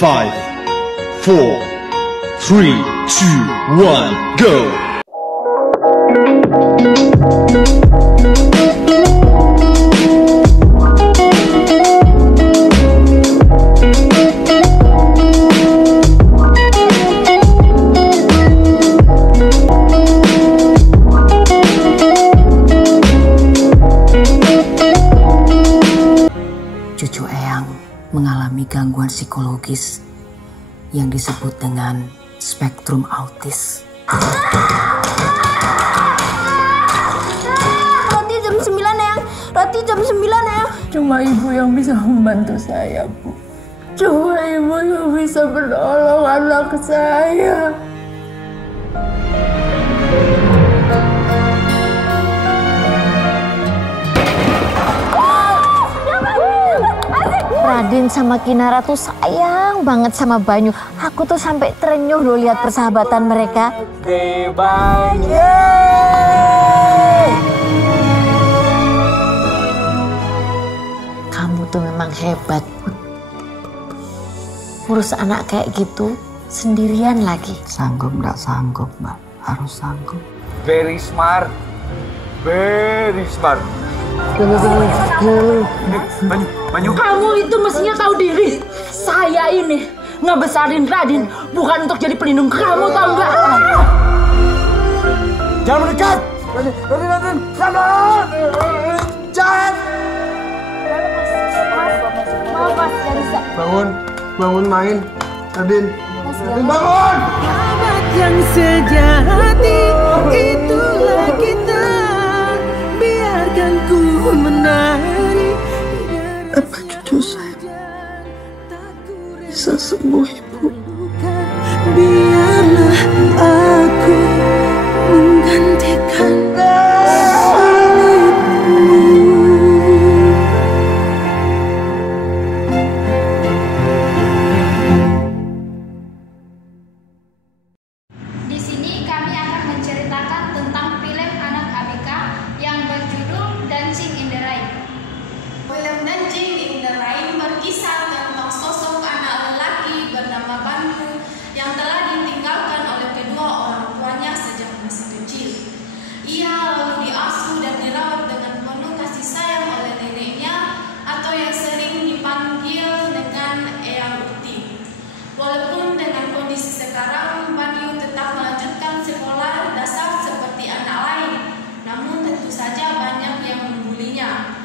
5, 4, 3, 2, 1, go! Cucu Eyang mengalami gangguan psikologis yang disebut dengan spektrum autis. Roti jam 9 Eyang, roti jam 9 Eyang. Cuma ibu yang bisa membantu saya, Bu. Cuma ibu yang bisa menolong anak saya. Radin sama Kinara tuh sayang banget sama Banyu. Aku tuh sampai terenyuh loh lihat persahabatan mereka. Oke, Banyu. Kamu tuh memang hebat. Urus anak kayak gitu sendirian lagi. Sanggup nggak sanggup, Mbak? Harus sanggup. Very smart. Very smart. Banyu. Kamu itu mestinya tahu diri. Saya ini ngebesarin Radin bukan untuk jadi pelindung kamu, tahu nggak? Jangan mendekat. Radin, sabar. Jangan. Maaf Mas, nggak bisa. Bangun main. Radin, bangun. Sahabat yang sejati itulah kita. Biarkan ku menari. Apa cucu saya bisa sembuh, Ibu? Biarlah aku menggantikan Di sini kami akan menceritakan tentang film anak ABK yang berjudul Dancing in the Rain. Film Dancing in the Rain berkisah tentang sosok anak lelaki bernama Banyu yang telah ditinggalkan oleh kedua orang tuanya sejak masih kecil. Ia lalu diasuh dan dirawat dengan penuh kasih sayang oleh neneknya atau yang sering dipanggil dengan Eyang Uti. Walaupun dengan kondisi sekarang, Banyu tetap melanjutkan sekolah dasar seperti anak lain. Namun tentu saja banyak yang membulinya.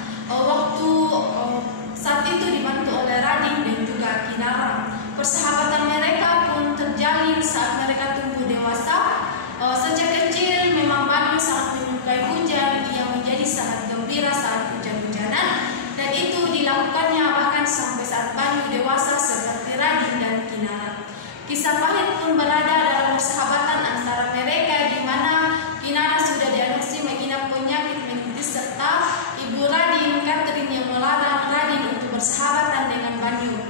Saat itu dibantu oleh Radin dan juga Kinara. Persahabatan mereka pun terjalin saat mereka tumbuh dewasa. Sejak kecil memang Banyu sangat menyukai hujan. Ia menjadi sangat gembira saat hujan-hujanan. Dan itu dilakukannya bahkan sampai saat Banyu dewasa seperti Radin dan Kinara. Kisah pahit pun berada dalam persahabatan antara mereka di mana Kinara sudah diagnosis mengidap penyakit meningitis serta ibu Radin, Catherine, yang melarang Radin untuk bersahabatan dengan Banyu.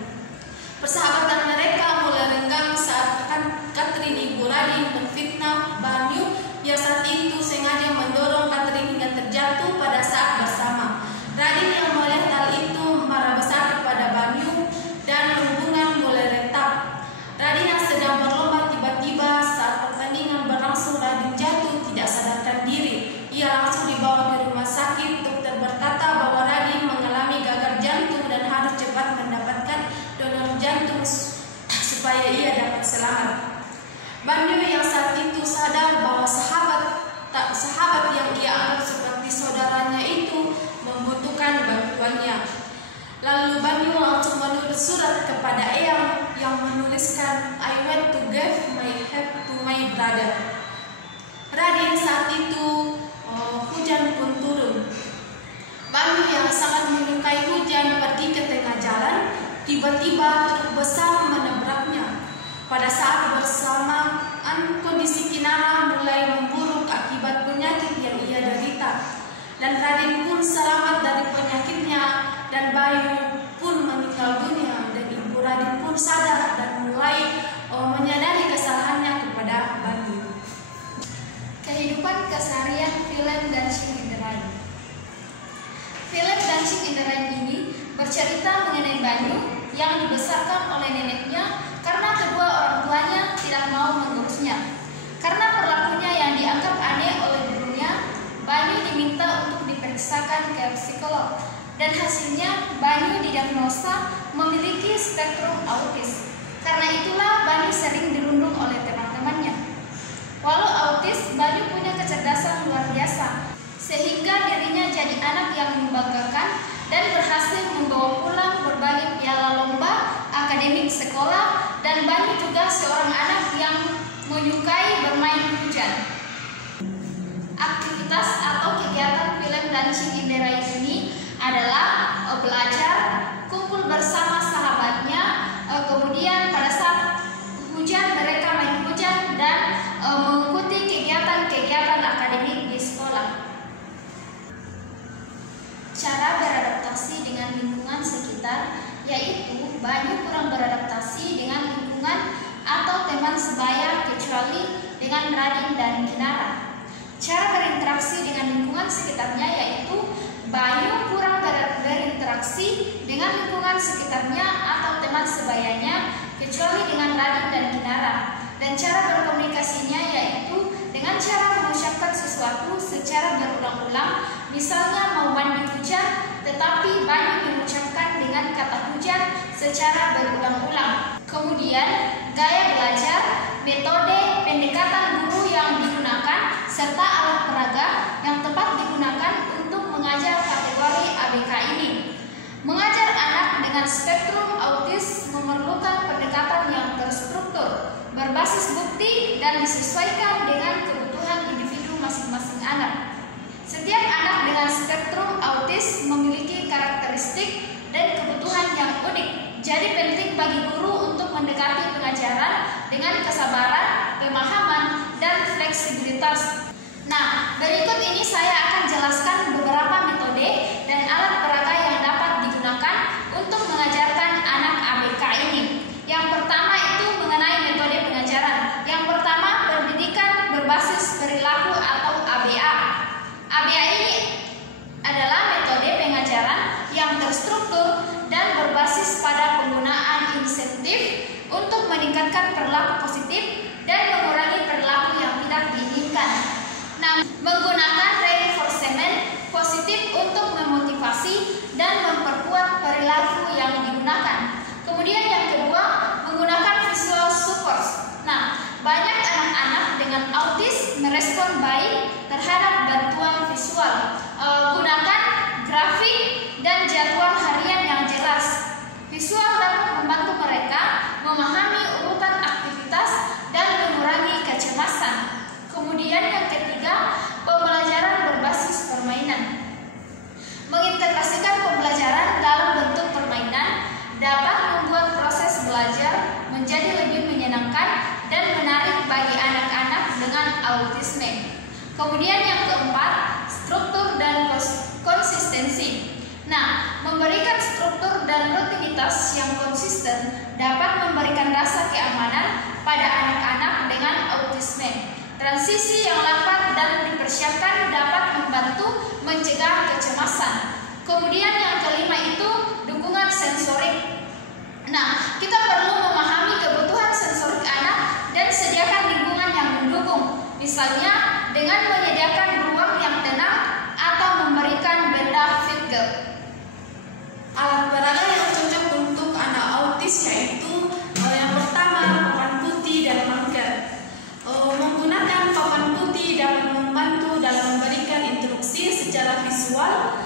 Persahabatan mereka mulai renggang saat Catherine, ibu Radin, menfitnah Banyu yang saat itu sengaja mendorong Catherine hingga terjatuh pada saat bersama. Radin yang melihat hal itu marah besar kepada Banyu dan hubungan mulai retak. Radin yang sedang berlomba tiba-tiba saat pertandingan berlangsung Radin jatuh tidak sadarkan diri. Ia langsung dibawa ke rumah sakit. Dokter berkata bahwa Radin mengalami gagal jantung dan harus cepat mendapatkan donor jantung supaya ia dapat selamat. Banyu yang saat itu sadar bahwa sahabat yang ia anggap seperti saudaranya itu membutuhkan bantuannya. Lalu Banyu langsung menulis surat kepada Eyang yang menuliskan, "I want to give my help to my brother." Radin saat itu hujan pun turun. Banyu yang sangat menyukai hujan pergi ke tengah jalan. Tiba-tiba truk besar menabraknya. Pada saat bersamaan kondisi Kinara mulai memburuk akibat penyakit yang ia derita. Dan Radin pun selamat dari penyakitnya dan Banyu pun meninggal dunia. Dan ibu Radin pun sadar dan mulai menyadari kesalahannya kepada Banyu. Kehidupan keseharian film Dancing in the Rain. Film Dancing in the Rain ini bercerita mengenai Banyu yang dibesarkan oleh neneknya dan hasilnya Banyu didiagnosa memiliki spektrum autis. Karena itulah Banyu sering dirundung oleh teman-temannya. Walau autis, Banyu punya kecerdasan luar biasa, sehingga dirinya jadi anak yang membanggakan dan berhasil membawa pulang berbagai piala lomba akademik sekolah, dan Banyu juga seorang anak yang menyukai bermain hujan. Aktivitas atau kegiatan film Dancing in the Rain ini adalah belajar, kumpul bersama sahabatnya, kemudian pada saat hujan mereka main hujan, dan mengikuti kegiatan-kegiatan akademik di sekolah. Cara beradaptasi dengan lingkungan sekitar, yaitu Banyu kurang beradaptasi dengan lingkungan atau teman sebaya kecuali dengan Radin dan Kinara. Cara berinteraksi dengan lingkungan sekitarnya yaitu Banyu kurang berinteraksi dengan lingkungan sekitarnya atau teman sebayanya kecuali dengan Radin dan Kinara. Dan cara berkomunikasinya yaitu dengan cara mengucapkan sesuatu secara berulang-ulang. Misalnya mau mandi hujan, tetapi Banyu mengucapkan dengan kata hujan secara berulang-ulang. Kemudian gaya belajar, metode pendekatan guru yang digunakan, serta alat peraga yang tepat digunakan untuk mengajar kategori ABK ini. Mengajar anak dengan spektrum autis memerlukan pendekatan yang terstruktur, berbasis bukti, dan disesuaikan dengan kebutuhan individu masing-masing anak. Setiap anak dengan spektrum autis memiliki karakteristik dan kebutuhan yang unik. Jadi penting bagi guru untuk mendekati pengajaran dengan kesabaran, pemahaman, dan fleksibilitas. Nah, berikut ini saya akan jelaskan beberapa metode dan alat peraga yang dapat digunakan untuk mengajarkan anak ABK ini. Yang pertama itu mengenai metode pengajaran. Yang pertama, pendidikan berbasis perilaku atau ABA. ABA ini adalah metode pengajaran yang terstruktur dan berbasis pada penggunaan insentif untuk meningkatkan perilaku positif dan mengurangi perilaku yang tidak diinginkan. Nah, menggunakan reinforcement positif untuk memotivasi dan memperkuat perilaku yang digunakan. Kemudian yang kedua, menggunakan visual supports. Nah, banyak anak-anak dengan autis merespon baik terhadap bantuan visual. Gunakan grafik dan jadwal harian yang jelas. Visual dapat membantu mereka memahami urutan aktivitas dan mengurangi kecemasan. Kemudian yang ketiga, pembelajaran berbasis permainan. Mengintegrasikan pembelajaran dalam bentuk permainan dapat membuat proses belajar menjadi lebih menyenangkan dan menarik bagi anak-anak dengan autisme. Kemudian yang keempat, struktur dan konsistensi. Nah, memberikan struktur dan rutinitas yang konsisten dapat memberikan rasa keamanan pada anak-anak dengan autisme. Transisi yang lambat dan dipersiapkan dapat membantu mencegah kecemasan. Kemudian yang kelima itu dukungan sensorik. Nah, kita perlu memahami kebutuhan sensorik anak dan sediakan lingkungan yang mendukung. Misalnya dengan menyediakan ruang yang tenang atau memberikan benda finger. Alat peraga yang cocok untuk anak autis yaitu yang pertama, papan putih dan marker. Menggunakan papan putih dapat membantu dalam memberikan instruksi secara visual.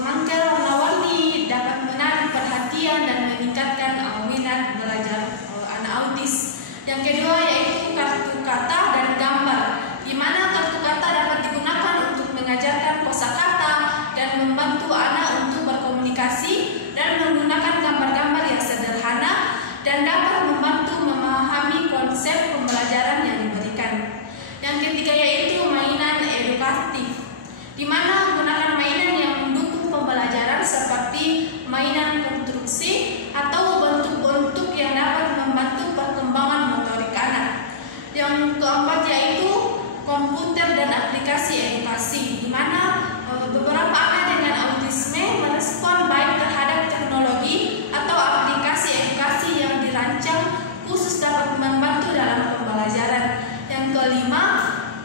Marker warna-warni dapat menarik perhatian dan meningkatkan minat belajar anak autis. Yang kedua yaitu kartu kata dan gambar, di mana kartu kata dapat digunakan untuk mengajarkan kosakata dan membantu anak untuk berkomunikasi, dan menggunakan gambar-gambar yang sederhana dan dapat membantu memahami konsep pembelajaran yang diberikan. Yang ketiga yaitu mainan edukatif, di mana menggunakan mainan yang mendukung pembelajaran seperti mainan konstruksi atau bentuk-bentuk yang dapat membantu perkembangan motorik anak. Yang keempat yaitu komputer dan aplikasi edukasi, di mana beberapa anak dengan autisme merespon baik terhadap teknologi atau aplikasi edukasi yang dirancang khusus dapat membantu dalam pembelajaran. Yang kelima,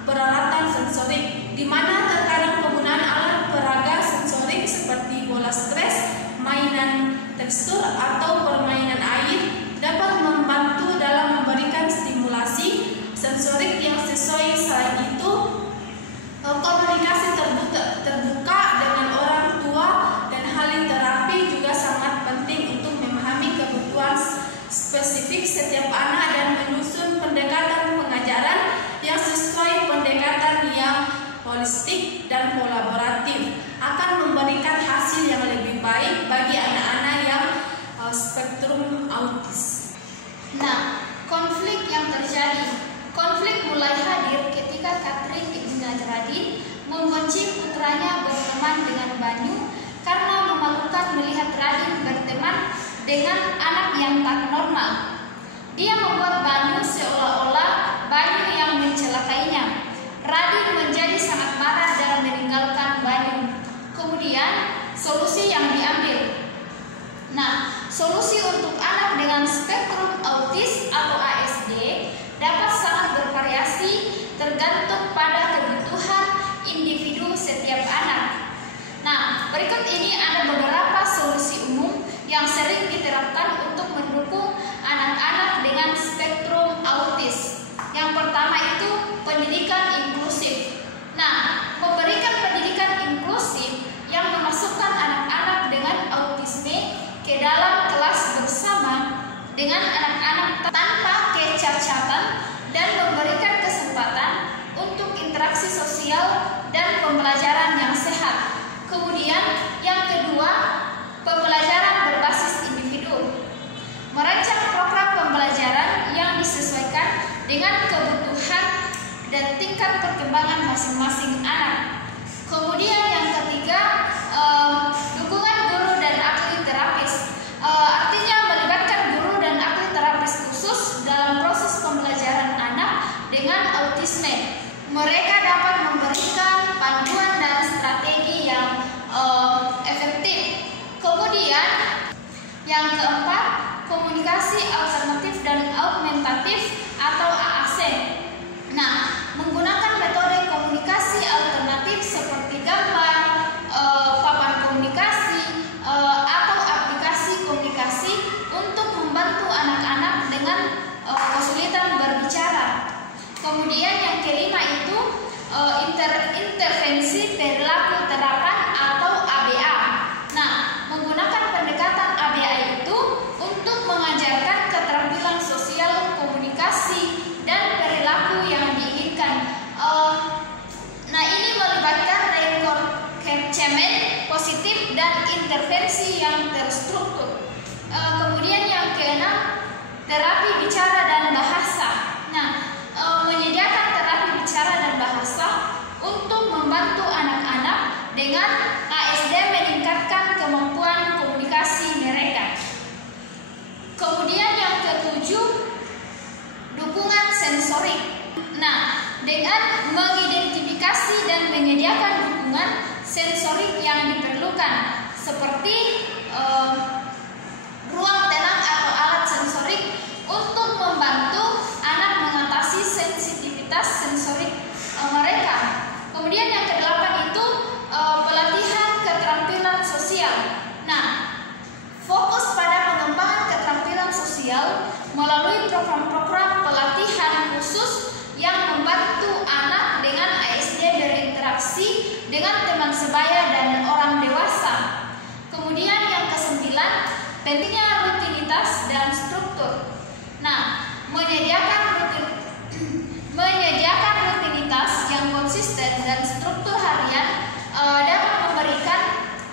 peralatan sensorik, di mana terkadang penggunaan alat peraga sensorik seperti bola stres bertekstur atau permainan air dapat membantu dalam memberikan stimulasi sensorik yang sesuai. Selain itu, komunikasi terbuka dengan orang tua dan haliterapi juga sangat penting untuk memahami kebutuhan spesifik setiap anak dan menyusun pendekatan pengajaran yang sesuai. Pendekatan yang holistik dan kolaboratif akan memberikan hasil yang lebih baik bagi anak-anak yang spektrum autis. Nah, konflik yang terjadi. Konflik mulai hadir ketika Catherine ibunda Radin membenci putranya berteman dengan Banyu karena memalukan melihat Radin berteman dengan anak yang tak normal. Dia membuat Banyu seolah-olah Banyu yang mencelakainya. Radin menjadi sangat marah dan meninggalkan Banyu. Kemudian, solusi yang diambil. Nah, solusi untuk anak dengan spektrum autis atau ASD dapat sangat bervariasi tergantung pada kebutuhan individu setiap anak. Nah, berikut ini ada beberapa solusi umum yang sering diterapkan untuk mendukung anak-anak dengan spektrum autis. Yang pertama itu pendidikan inklusif. Nah, memberikan pendidikan inklusif yang memasukkan anak-anak dengan autisme ke dalam kelas bersama dengan anak-anak tanpa kecacatan dan memberikan kesempatan untuk interaksi sosial dan pembelajaran yang sehat. Kemudian yang kedua, pembelajaran berbasis individu. Merancang program pembelajaran yang disesuaikan dengan kebutuhan dan tingkat perkembangan masing-masing anak. Kemudian yang ketiga, dukungan guru dan ahli terapis. Artinya melibatkan guru dan ahli terapis khusus dalam proses pembelajaran anak dengan autisme. Mereka dapat memberikan panduan dan strategi yang efektif. Kemudian yang keempat, komunikasi alternatif dan augmentatif atau AAC. Nah, menggunakan metode komunikasi alternatif seperti gambar, papan komunikasi, atau aplikasi komunikasi untuk membantu anak-anak dengan kesulitan berbicara. Kemudian yang kelima itu intervensi perilaku terapan atau ABA. Nah, menggunakan pendekatan ABA itu untuk mengajarkan keterampilan sosial, komunikasi, dan perilaku yang diinginkan. Nah, ini melibatkan reinforcement positif dan intervensi yang terstruktur. Kemudian yang keenam, terapi bicara dan bahasa. Nah, menyediakan terapi bicara dan bahasa untuk membantu anak-anak dengan ASD meningkatkan kemampuan komunikasi mereka. Kemudian yang ketujuh, dukungan sensorik. Nah, dengan mengidentifikasi dan menyediakan dukungan sensorik yang diperlukan seperti ruang tenang atau alat sensorik untuk membantu anak mengatasi sensitivitas sensorik mereka. Kemudian yang kedelapan itu pelatihan keterampilan sosial. Nah, fokus pada pengembangan keterampilan sosial melalui program-program pelatihan khusus yang membantu anak dengan ASD berinteraksi dengan teman sebaya dan orang dewasa. Kemudian yang kesembilan, pentingnya rutinitas dan struktur. Nah, menyediakan rutinitas yang konsisten dan struktur harian dapat memberikan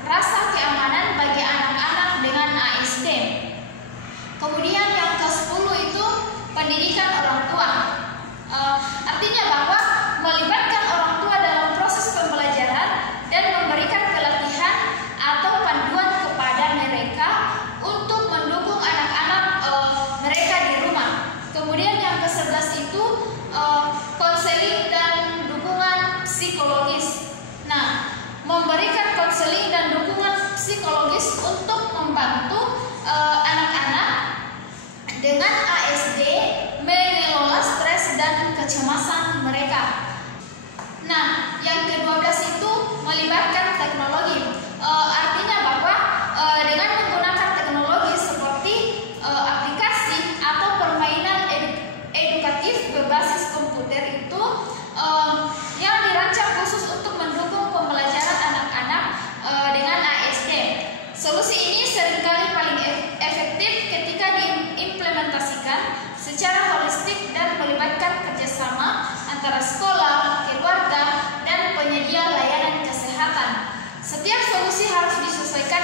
rasa keamanan bagi anak-anak dengan ASD. Kemudian yang ke-10 itu pendidikan orang tua. Artinya bahwa melibatkan orang tua dalam proses pembelajaran dan memberikan pelatihan atau panduan kepada mereka untuk mendukung anak-anak mereka di rumah. Kemudian yang ke-11 itu konseling dan dukungan psikologis. Nah, memberikan konseling dan dukungan psikologis untuk membantu anak-anak dengan ASD mengelola stres dan kecemasan mereka. Nah, yang ke-12 itu melibatkan teknologi. Artinya bahwa dengan menggunakan teknologi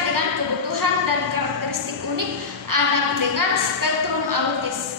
dengan kebutuhan dan karakteristik unik anak dengan spektrum autis.